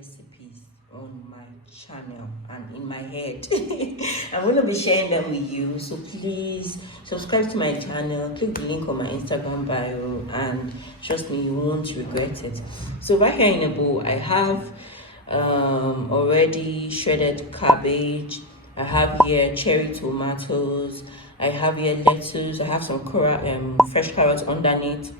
recipes on my channel and in my head. I'm going to be sharing them with you, so please subscribe to my channel, click the link on my Instagram bio, and trust me, you won't regret it. So right here in a bowl, I have already shredded cabbage. I have here cherry tomatoes. I have here lettuce. I have some fresh carrots underneath.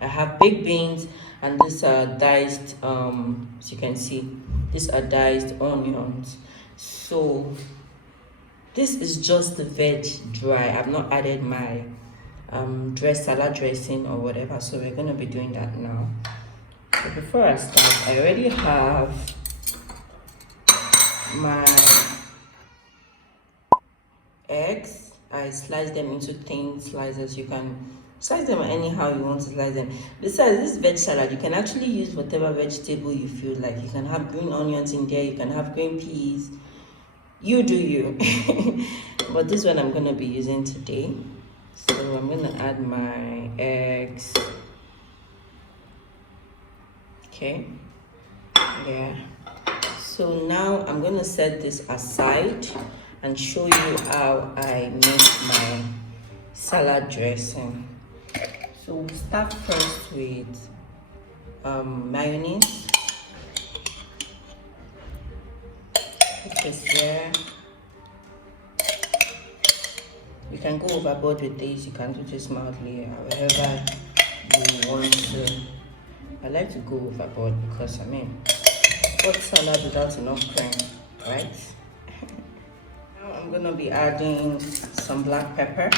I have baked beans, and these are diced, as you can see, these are diced onions. So this is just the veg dry. I've not added my salad dressing or whatever, so we're going to be doing that now. So before I start, I already have my eggs. I slice them into thin slices. You can slice them anyhow you want to slice them. Besides this veg salad, you can actually use whatever vegetable you feel like. You can have green onions in there, you can have green peas. You do you. But this one I'm going to be using today. So I'm going to add my eggs. Okay. Yeah. So now I'm going to set this aside and show you how I make my salad dressing. So we'll start first with mayonnaise. Put this there. You can go overboard with this. You can do this mildly, however you want to. I like to go overboard because what salad without enough cream, right? Now I'm gonna be adding some black pepper.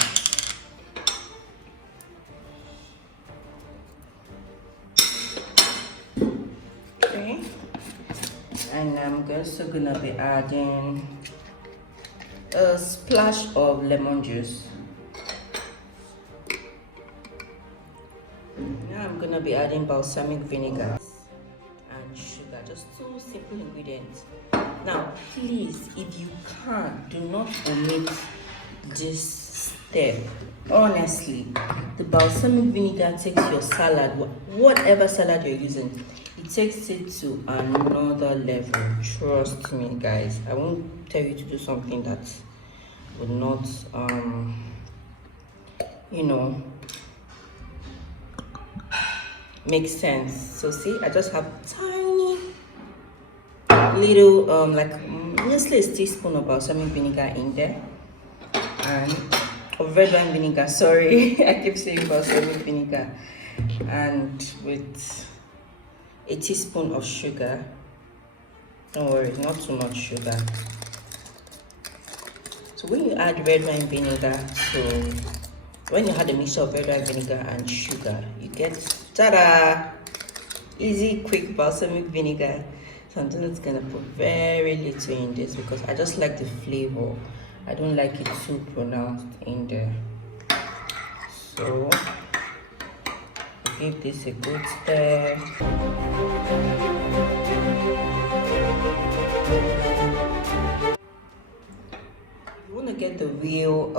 Okay, and I'm also gonna be adding a splash of lemon juice. Now I'm gonna be adding balsamic vinegar and sugar, just 2 simple ingredients. Now please, if you can, do not omit this step. Honestly, the balsamic vinegar takes your salad, whatever salad you're using, it takes it to another level. Trust me guys, I won't tell you to do something that would not make sense. So see, I just have tiny little let's say a teaspoon of balsamic vinegar in there, and of red wine vinegar, sorry. I keep saying balsamic vinegar, and with a teaspoon of sugar. Don't worry, not too much sugar. So when you add red wine vinegar, when you add a mixture of red wine vinegar and sugar, you get ta-da! Easy, quick balsamic vinegar. So I'm just gonna put very little in this because I just like the flavor. I don't like it too pronounced in there. So give this a good stir. You want to get the real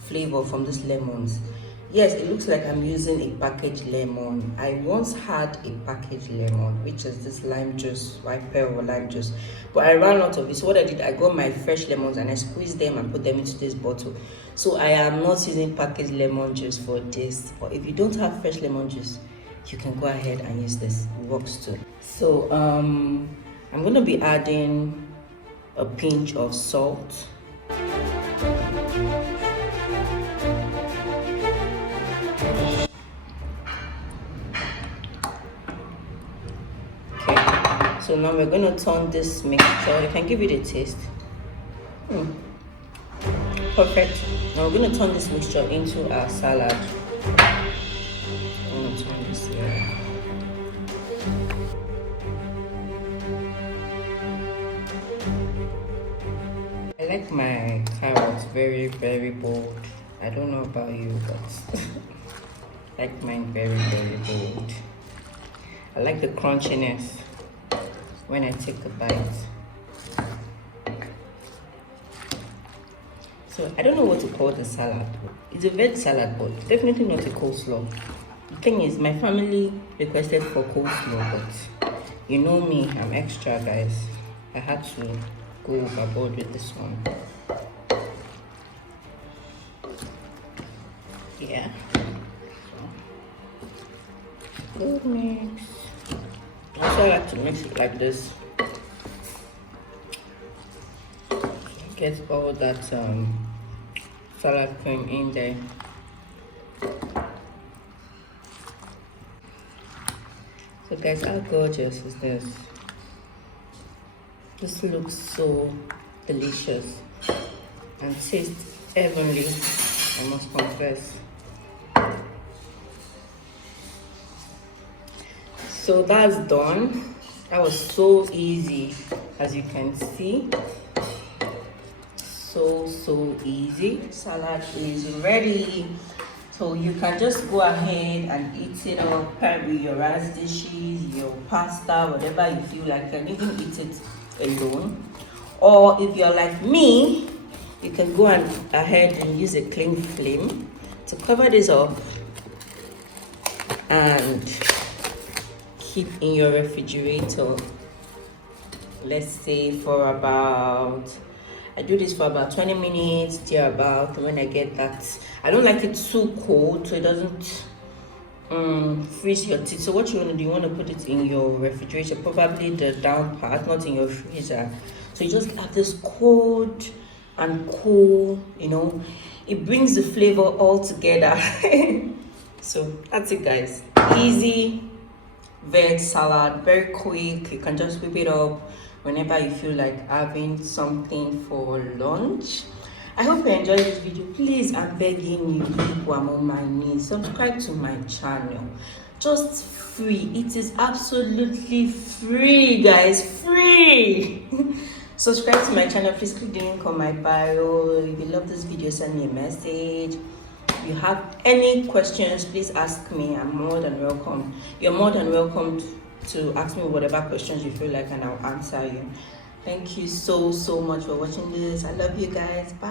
flavor from these lemons. Yes, it looks like I'm using a packaged lemon. I once had a packaged lemon, which is this lime juice, white pear or lime juice, but I ran out of it. So what I did, I got my fresh lemons and I squeezed them and put them into this bottle. So I am not using packaged lemon juice for this. But if you don't have fresh lemon juice, you can go ahead and use this. It works too. So I'm going to be adding a pinch of salt. So now we're going to turn this mixture. You can give it a taste. Perfect. Now we're going to turn this mixture into our salad. I'm going to turn this here. I like my carrots very, very bold. I don't know about you, but I like mine very, very bold. I like the crunchiness when I take a bite. So I don't know what to call the salad. It's a veg salad, but definitely not a coleslaw. The thing is, my family requested for coleslaw, but You know me, I'm extra, guys. I had to go overboard with this one. Yeah. Good mix. Also, I like to mix it like this. Get all that salad cream in there. So guys, how gorgeous is this? This looks so delicious and tastes heavenly, I must confess. So that's done. That was so easy, as you can see. So easy. Salad is ready. So you can just go ahead and eat it up, pair with your rice dishes, your pasta, whatever you feel like. You can even eat it alone. Or if you're like me, you can go ahead and use a cling film to cover this up and keep in your refrigerator. Let's say for about, I do this for about 20 minutes till about when I get that. I don't like it too cold so it doesn't freeze your teeth. So what you want to do, you want to put it in your refrigerator, probably the down part, not in your freezer. So you just have this cold and cool, you know, it brings the flavor all together. So that's it, guys. Easy veg salad, very quick. You can just whip it up whenever you feel like having something for lunch. I hope you enjoyed this video. Please, I'm begging you, people, I'm on my knees, subscribe to my channel. Just free. It is absolutely free, guys. Free. Subscribe to my channel. Please click the link on my bio. If you love this video, send me a message. If you have any questions, please ask me. I'm more than welcome. You're more than welcome to ask me whatever questions you feel like, and I'll answer you. Thank you so much for watching this. I love you guys. Bye.